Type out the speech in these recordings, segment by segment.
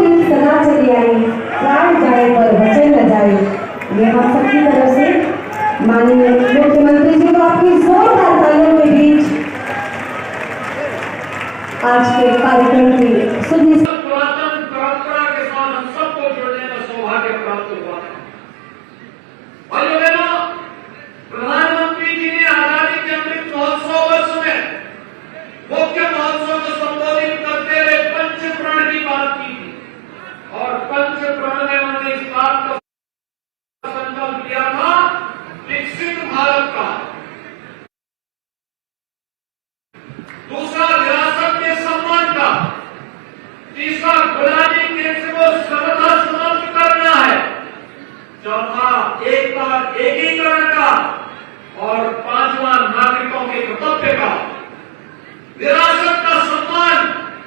रीत सदा चली आई, प्राण जाए पर वचन न जाए। ये हम सबकी तरफ से माननीय मुख्यमंत्री जी को आपकी जोरदार तालियों के बीच आज के कार्यक्रम की सुधी पुरातन परंपरा के साथ हम सबको जुड़ने का सौभाग्य प्राप्त हुआ है। भाइयों बहनों, प्रधानमंत्री जी ने आजादी के अमृत महोत्सव वर्ष में मुख्य महोत्सव को संबोधित करते हुए पंचप्रण की बात की थी और पंचप्रण में उन्होंने इस बात का संकल्प लिया था विकसित भारत का, दूसरा विरासत के सम्मान का, तीसरा गुलामी के को सर्वथा समाप्त करना है, चौथा एकीकरण का और पांचवा नागरिकों के कर्तव्य का। विरासत का सम्मान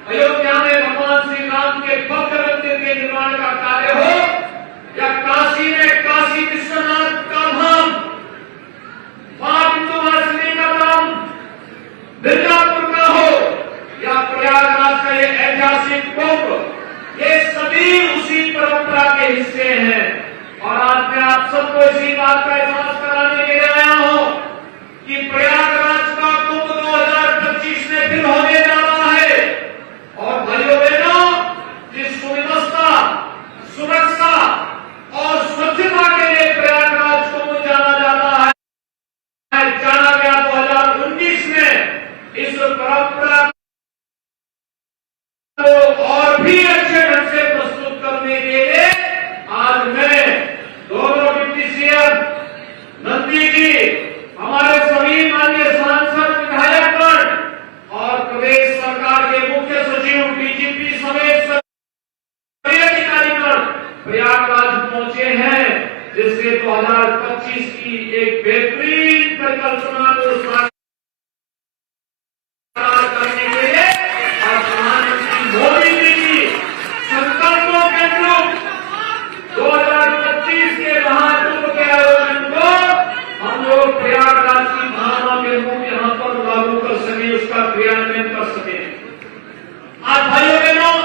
अयोध्या में भगवान श्री राम के भव्य मंदिर के निर्माण का कार्य हो या काशी में काशी विश्वनाथ का धाम, मां विंध्यवासिनी का धाम मिर्जापुर का हो या प्रयागराज का ये ऐतिहासिक कुंभ, ये सभी उसी परंपरा के हिस्से हैं। और आज मैं आप सबको इसी बात का एहसास कराने के लिए आया हूं कि प्रयागराज का कुंभ 2025 में फिर होने जा रहा है। और भाइयों बहनों, जिस सुव्यवस्था, सुरक्षा और स्वच्छता के लिए प्रयागराज कुंभ जाना जाता है, जाना गया 2019 में, इस परंपरा को और भी अच्छे ढंग से प्रस्तुत करने के लिए आज मैं दोनों डिप्टी सीएम नंदी जी, हमारे सभी माननीय सांसद, विधायकगण और प्रदेश सरकार के मुख्य सचिव, डीजीपी समेत सभी अधिकारीगण प्रयागराज पहुंचे हैं, जिससे 2025 की एक बेहतरीन परिकल्पना को साकार करने के लिए और प्रधानमंत्री मोदी जी की संकल्पों के अनुरूप 2025 के महाकुंभ के आयोजन को हम लोग प्रयागराज की भावना के अनुरूप यहां पर लागू कर सके, उसका क्रियान्वयन कर सके। आज भाइयों बहनों,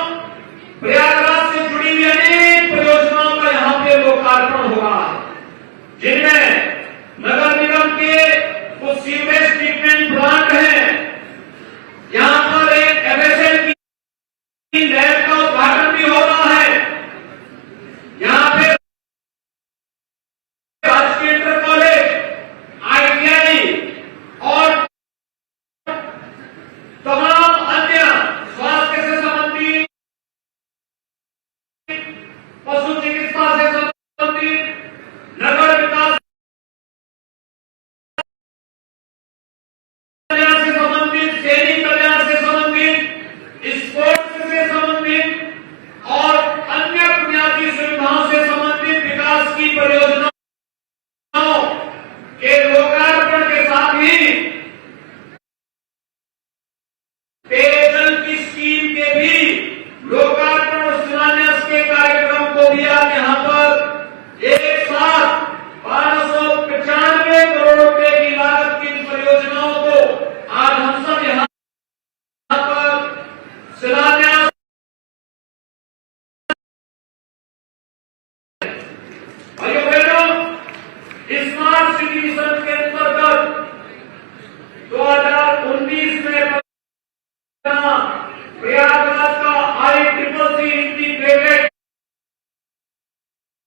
प्रयागराज से जुड़ी हुई अनेक परियोजनाओं का यहां पे लोकार्पण हो रहा है, जिनमें नगर निगम के कुछ सीवेज ट्रीटमेंट प्लांट हैं। यहां पर एक एफएसएल की लैब का उद्घाटन भी हो रहा है। यहां पे राजकीय इंटर कॉलेज, आईटीआई और तमाम अन्य स्वास्थ्य से संबंधित, पशु चिकित्सा से संबंधित, नगर विकास कल्याण से संबंधित, सैनिक कल्याण से संबंधित, स्पोर्ट्स से संबंधित और अन्य बुनियादी सुविधाओं से संबंधित विकास की परियोजनाओं के लोकार्पण के साथ ही पेयजल की स्कीम के भी लोकार्पण और शिलान्यास के कार्यक्रम को भी आज यहां पर एक साथ 1295 करोड़ रुपए की लागत की परियोजनाओं को आज हम सब यहां पर शिलान्यास। भाइयों बहनों, स्मार्ट सिटी मिशन के अंतर्गत 2019 में प्रयागराज का ICCC integrated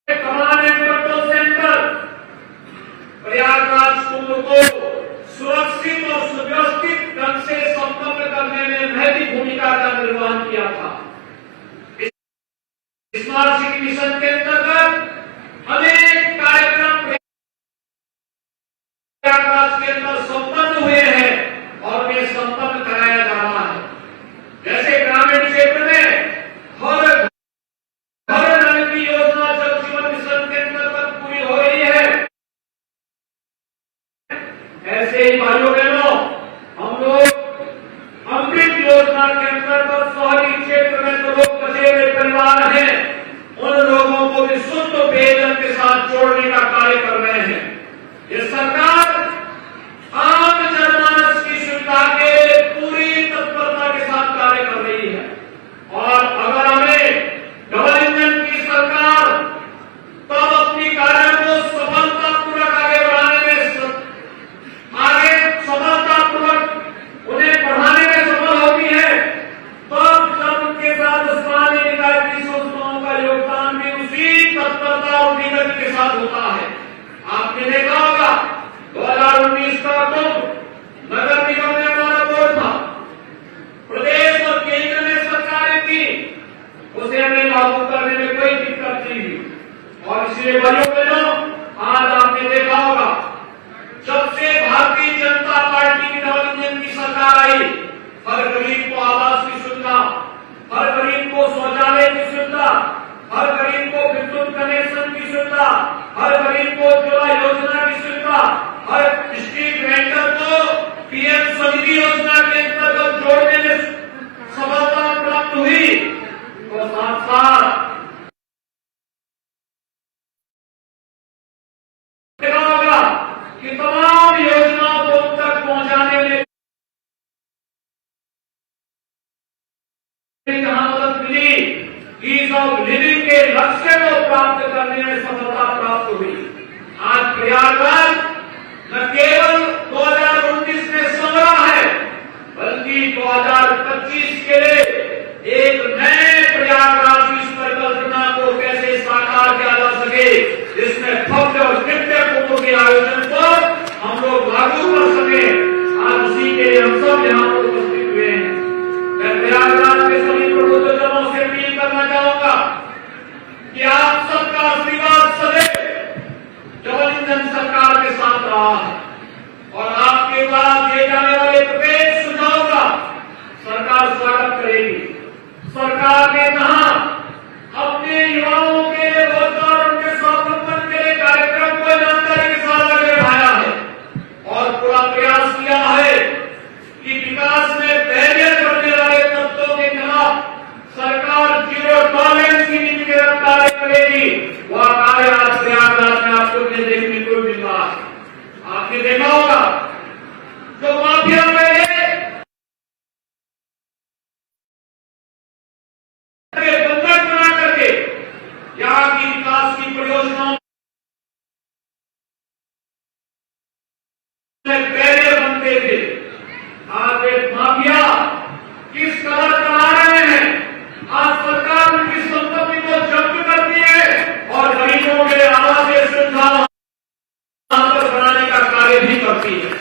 command and control centre Prayagraj Kumbh को सुरक्षित और सुव्यवस्थित ढंग से संपन्न करने में महत्वपूर्ण भूमिका का निर्वहन किया था। स्मार्ट सिटी मिशन के अंतर्गत अनेक कार्यक्रम प्रयागराज के अंदर संपन्न हुए हैं और वे संपन्न आपने देखा होगा 2019 का कुंभ नगर निगम में हमारा बोर्ड था, प्रदेश और केंद्र में सरकारें थी, उसे हमें लागू करने में कोई दिक्कत नहीं हुई। और इसलिए भाइयों बहनों, आज आपने देखा होगा जब से भारतीय जनता पार्टी की नवनिर्वाचित की सरकार आई, हर गरीब को आवास की सुविधा, हर गरीब को शौचालय की सुविधा, हर गरीब को विद्युत कनेक्शन की सुविधा, हर गरीब को उज्ज्वला योजना की सुविधा, हर स्ट्रीट वेंडर को पीएम स्वनिधि योजना के अंतर्गत जोड़ने में सफलता प्राप्त हुई। तो साथ साथ कि तमाम योजनाओं को उन तक पहुंचाने में जहां मदद मिली, ईज ऑफ लिविंग के लक्ष्य को प्राप्त करने में सफलता प्राप्त हुई। आज प्रयागराज न केवल 2019 में संवरा है, बल्कि 2025 के लिए एक नए प्रयागराज की इस परिकल्पना को कैसे साकार किया जा सके, इसमें भव्य और दिव्य कुंभ के आयोजन को हम लोग लागू कर सके, आज उसी के लिए हम सब यहाँ पर उपस्थित हुए हैं। मैं प्रयागराज के सभी प्रबुद्धजनों से अपील करना चाहूंगा कि आप सबका आशीर्वाद सदैव जल ईंधन सरकार के साथ रहा है और आपके द्वारा दिए जाने वाले प्रत्येक सुझाव का सरकार स्वागत करेगी। सरकार ने कहा अपने युवाओं के रोजगार, उनके स्वावलंबन के लिए कार्यक्रम को जानकारी के साथ आगे बढ़ाया है और पूरा प्रयास किया है कि विकास में बैरियर करने वाले तत्वों के खिलाफ सरकार जीरो टॉलरेंस की नीति के तहत कार्य करेगी। वह कार्य आज प्रयागराज में आपको देखने को मिल रहा है। आपने देखा होगा जो माफिया में बंधक बना करके यहाँ की विकास की परियोजनाओं में बैरियर बनते थे, आज एक माफिया किस कदर करा रहे हैं। आज सरकार उनकी संपत्ति को जब्त करती है और गरीबों के आवासीय सुविधा बनाने का कार्य भी करती है।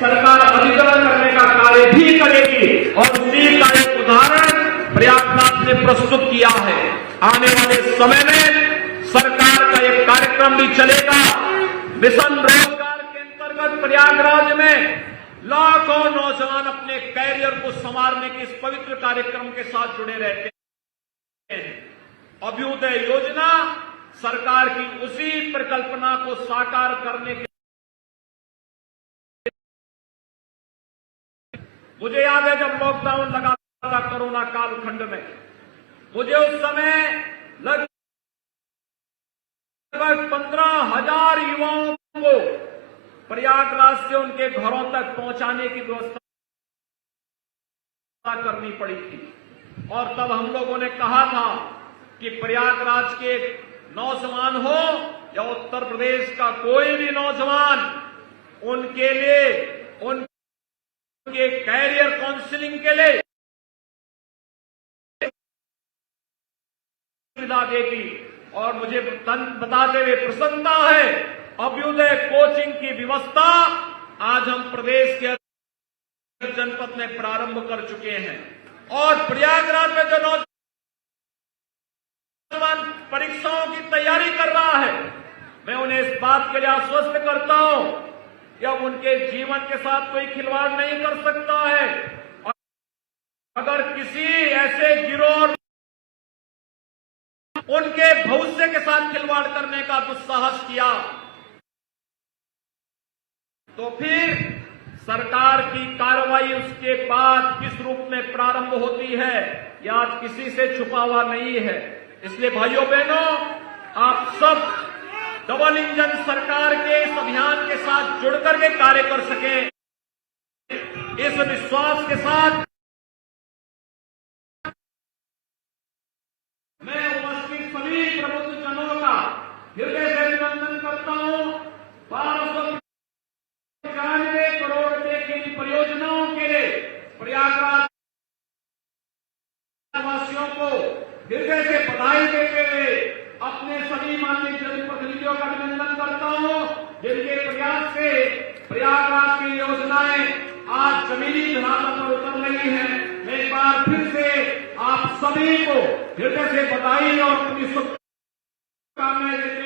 सरकार अधिग्रहण करने का कार्य भी करेगी और उसी का एक उदाहरण प्रयागराज ने प्रस्तुत किया है। आने वाले समय में सरकार का एक कार्यक्रम भी चलेगा। मिशन रोजगार के अंतर्गत प्रयागराज में लाखों नौजवान अपने कैरियर को संवारने के इस पवित्र कार्यक्रम के साथ जुड़े रहते हैं। अभ्युदय योजना सरकार की उसी परिकल्पना को साकार करने के मुझे याद है जब लॉकडाउन लगा था कोरोना कालखंड में, मुझे उस समय लगभग 15,000 युवाओं को प्रयागराज से उनके घरों तक पहुंचाने की व्यवस्था करनी पड़ी थी। और तब हम लोगों ने कहा था कि प्रयागराज के नौजवान हो या उत्तर प्रदेश का कोई भी नौजवान, उनके लिए उनके कैरियर काउंसलिंग के लिए सुविधा देगी। और मुझे बताते हुए प्रसन्नता है, अभ्युदय कोचिंग की व्यवस्था आज हम प्रदेश के जनपद में प्रारंभ कर चुके हैं। और प्रयागराज में जो नौजवान परीक्षाओं की तैयारी कर रहा है, मैं उन्हें इस बात के लिए आश्वस्त करता हूं कि कि अब उनके जीवन के साथ कोई खिलवाड़ नहीं कर सकता है। अगर किसी ऐसे गिरोह उनके भविष्य के साथ खिलवाड़ करने का दुस्साहस किया तो फिर सरकार की कार्रवाई उसके बाद किस रूप में प्रारंभ होती है यह आज किसी से छुपा हुआ नहीं है। इसलिए भाइयों बहनों, आप सब डबल इंजन सरकार के इस अभियान के साथ जुड़कर के कार्य कर सके, इस विश्वास के साथ मैं उपस्थित सभी प्रबुद्धजनों का हृदय से अभिनंदन करता हूं। 1291 करोड़ रुपए की परियोजनाओं के लिए प्रयागराज वासियों को हृदय से बधाई देते हुए अपने सभी माननीय जनप्रतिनिधियों का अभिनंदन करता हूं, जिनके प्रयास से प्रयागराज की योजनाएं आज जमीनी धरातल पर उतर रही हैं। मैं एक बार फिर से आप सभी को हृदय से बधाई और अपनी शुभकामनाएं देते